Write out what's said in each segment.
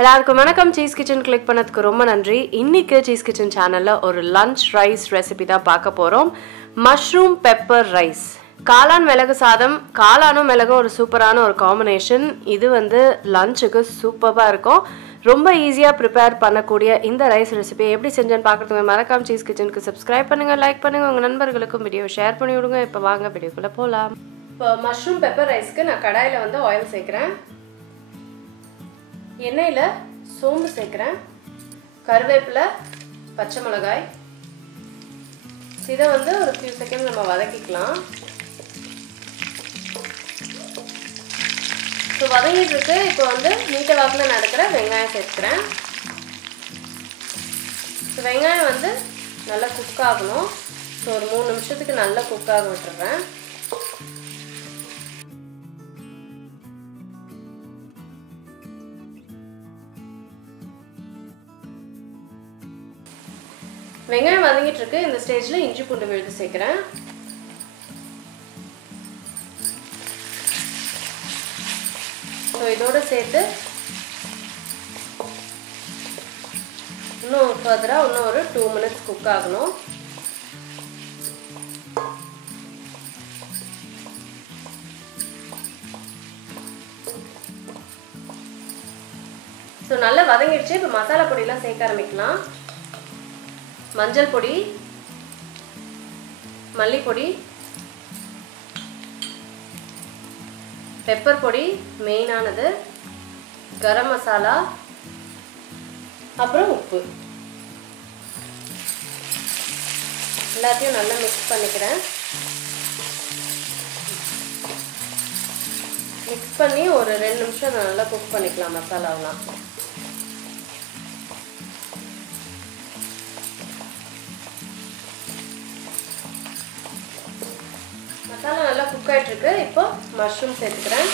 எல்லாருக்கும் வணக்கம். Cheese kitchen click பண்ணதுக்கு ரொம்ப நன்றி. இன்னைக்கு சீஸ் கிச்சன் சேனல்ல ஒரு லஞ்ச் ரைஸ் ரெசிபி தான் பார்க்க போறோம். Mushroom pepper rice. காளான் மிளகு சாதம், காளானும் மிளகும் ஒரு சூப்பரான ஒரு காம்பினேஷன். இது லஞ்சுக்கு சூப்பரா இருக்கும். ரொம்ப ஈஸியாக ப்ரிப்பேர் பண்ணக்கூடிய இந்த ரைஸ் ரெசிபி எப்படி செஞ்சேன்னு பார்க்குறதுக்கு மறக்காம சீஸ் கிச்சனுக்கு சப்ஸ்கிரைப் பண்ணுங்கள், லைக் பண்ணுங்கள், உங்கள் நண்பர்களுக்கும் வீடியோ ஷேர் பண்ணி விடுங்க. இப்போ வாங்க வீடியோக்குள்ளே போகலாம். இப்போ மஷ்ரூம் பெப்பர் ரைஸ்க்கு நான் கடாயில் ஆயில் சேர்க்குறேன். எண்ணெயில் சோம்பு சேர்க்குறேன், கருவேப்பிலை, பச்சை மிளகாய். இதை ஒரு ஃபியூ செகண்ட் நம்ம வதக்கிக்கலாம். ஸோ வதங்கிட்டு இருக்கு. இப்போ நீட்ட வாக்கில் நடக்கிற வெங்காயம் சேர்த்துக்கிறேன். ஸோ வெங்காயம் நல்லா குக் ஆகணும். ஸோ ஒரு 3 நிமிஷத்துக்கு நல்லா குக் ஆக விட்டுறேன். வெங்காயம் வதங்கிட்டு இருக்கு. இந்த ஸ்டேஜில் இஞ்சி பூண்டு விழுது சேர்க்குறேன். ஸோ இதோடு சேர்த்து இன்னும் ஃபர்தராக இன்னும் ஒரு 2 மினிட்ஸ் குக் ஆகணும். ஸோ நல்லா வதங்கிடுச்சு. இப்போ மசாலா பொடியெலாம் சேர்க்க ஆரம்பிக்கலாம். மஞ்சள் பொடி, மல்லிப்பொடி, பெப்பர் பொடி மெயினானது, கரம் மசாலா, அப்புறம் உப்பு. எல்லாத்தையும் நல்லா மிக்ஸ் பண்ணிக்கிறேன். மிக்ஸ் பண்ணி ஒரு 2 நிமிஷம் நல்லா குக் பண்ணிக்கலாம் மசாலாவெலாம். மசாலா நல்லா குக் ஆகிட்டு இருக்கு. இப்போ மஷ்ரூம் சேர்த்துக்கிறேன்.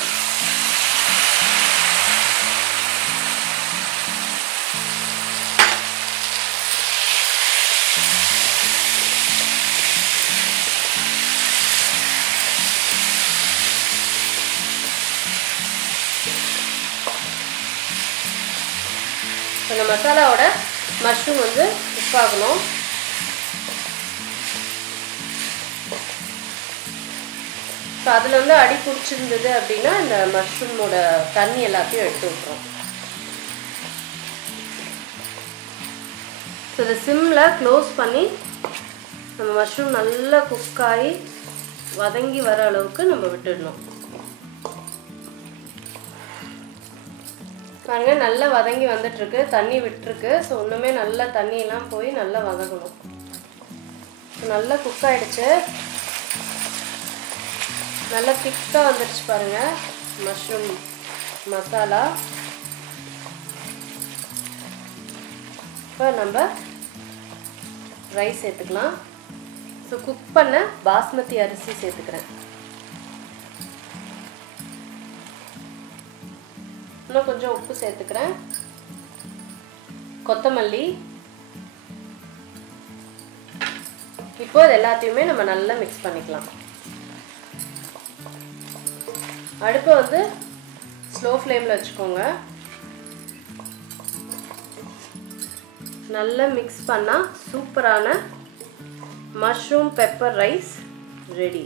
இந்த மசாலாவோட மஷ்ரூம் குக் ஆகணும். ஸோ அதில் அடி பிடிச்சிருந்தது அப்படின்னா இந்த மஷ்ரூமோட தண்ணி எல்லாத்தையும் எடுத்து விட்டுரும். ஸோ இதை சிம்மில் க்ளோஸ் பண்ணி நம்ம மஷ்ரூம் நல்லா குக் ஆகி வதங்கி வர அளவுக்கு நம்ம விட்டுடணும். பாருங்க, நல்லா வதங்கி வந்துட்டுருக்கு, தண்ணி விட்டுருக்கு. ஸோ இன்னுமே நல்லா தண்ணியெல்லாம் போய் நல்லா வதங்கணும். ஸோ நல்லா குக் ஆகிடுச்சு. நல்லா திக்காக வந்துடுச்சு பாருங்கள் மஷ்ரூம் மசாலா. இப்போ நம்ம ரைஸ் சேர்த்துக்கலாம். ஸோ குக் பண்ண பாஸ்மதி அரிசி சேர்த்துக்கிறேன். இன்னும் கொஞ்சம் உப்பு சேர்த்துக்கிறேன், கொத்தமல்லி. இப்போ இது எல்லாத்தையுமே நம்ம நல்லா மிக்ஸ் பண்ணிக்கலாம். அடுப்பை ஸ்லோ ஃப்ளேமில் வச்சுக்கோங்க. நல்லா மிக்ஸ் பண்ணால் சூப்பரான மஷ்ரூம் பெப்பர் ரைஸ் ரெடி.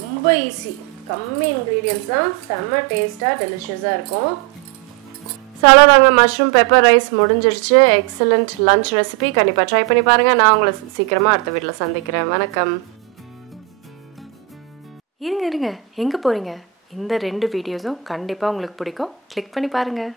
ரொம்ப ஈஸி, கம்மி இன்க்ரீடியன்ட்ஸ் தான், செம்ம டேஸ்ட்டாக டெலிஷியஸாக இருக்கும். ஸோ அவ்வளோதாங்க, மஷ்ரூம் பெப்பர் ரைஸ் முடிஞ்சிருச்சு. Excellent lunch recipe. கண்டிப்பாக ட்ரை பண்ணி பாருங்கள். நான் உங்களை சீக்கிரமாக அடுத்த வீட்டில் சந்திக்கிறேன். வணக்கம். இருங்க, எங்கே போகிறீங்க? இந்த 2 வீடியோஸும் கண்டிப்பாக உங்களுக்கு பிடிக்கும். கிளிக் பண்ணி பாருங்கள்.